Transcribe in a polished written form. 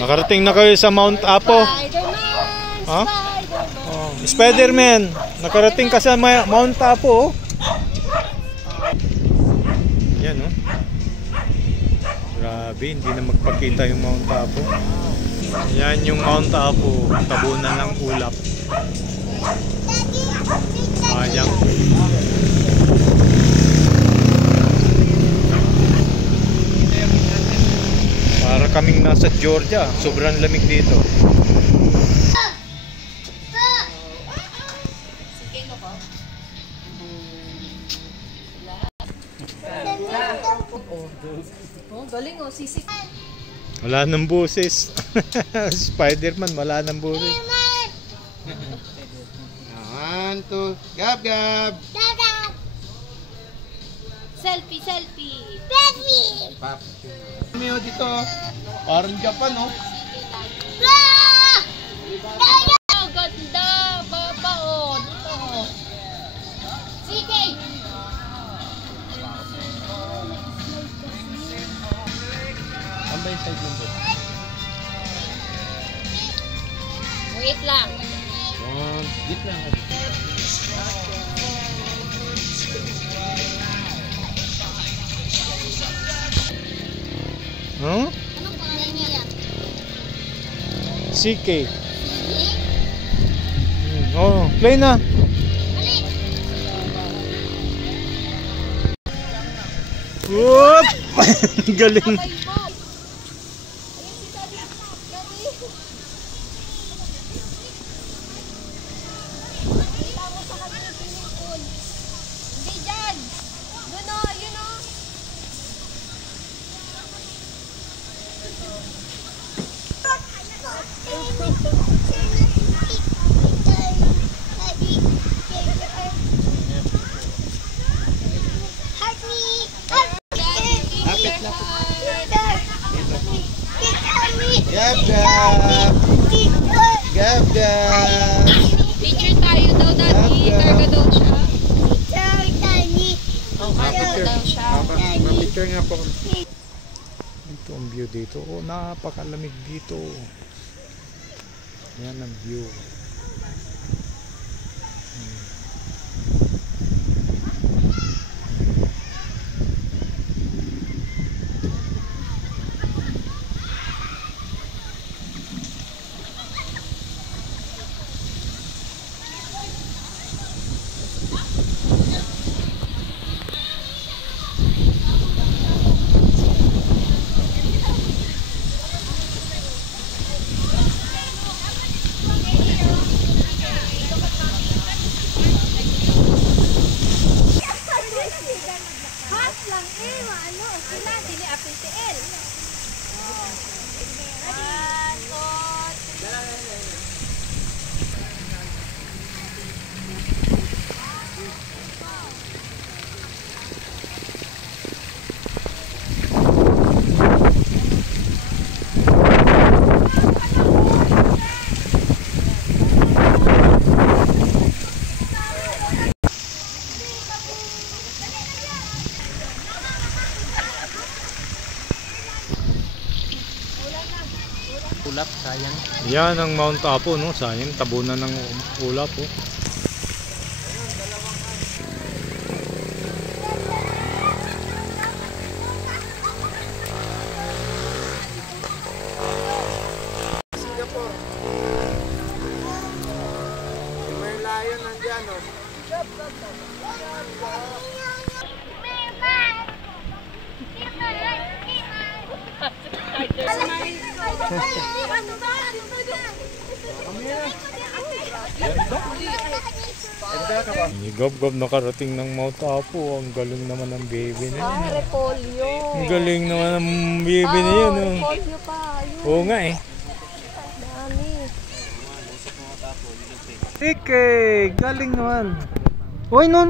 Nakarating na kayo sa Mount Apo. Ha? Oh, Spider-Man. Nakarating ka sa Mount Apo. Yan oh. Grabe, hindi na magpakita yung Mount Apo. Yan yung Mount Apo. Tabunan ng ulap. Sayang. Para kaming nasa Georgia. Sobrang lamig dito. Oh, galing oh, sisik. Wala nang boses. Spider-Man, wala nang boses. 1, 2, gab gab. Selfie, selfie. Pap. Mio dito. Parang Japan oh. Oh, ganda. Baba oh. Dito. Sige. Ambay side lang doon. Wait lang. Git lang ako. Huh? Anong pangalan niya? CK. Oh, play na. Whoop! Galing. Gab gab. Gab gab. Picture tayo daw, Daddy. Karga daw siya. Oh, karga daw siya. Picture niya po. Ito ang view dito. Oh, napakalamig dito. Yan ang view. Ulap, sayang. Yan ang Mount Apo, no? Sayang, tabunan ng ulap, oh. Singapore. May lion nandiyan oh. Gob-gob nakarating ng Mount Apo. Ang galing naman ng baby na yun. Repolyo. Ang galing naman ng baby na yun. Oh. Repolyo pa. Oo nga eh. Dami. Ike, galing naman. Uy, no.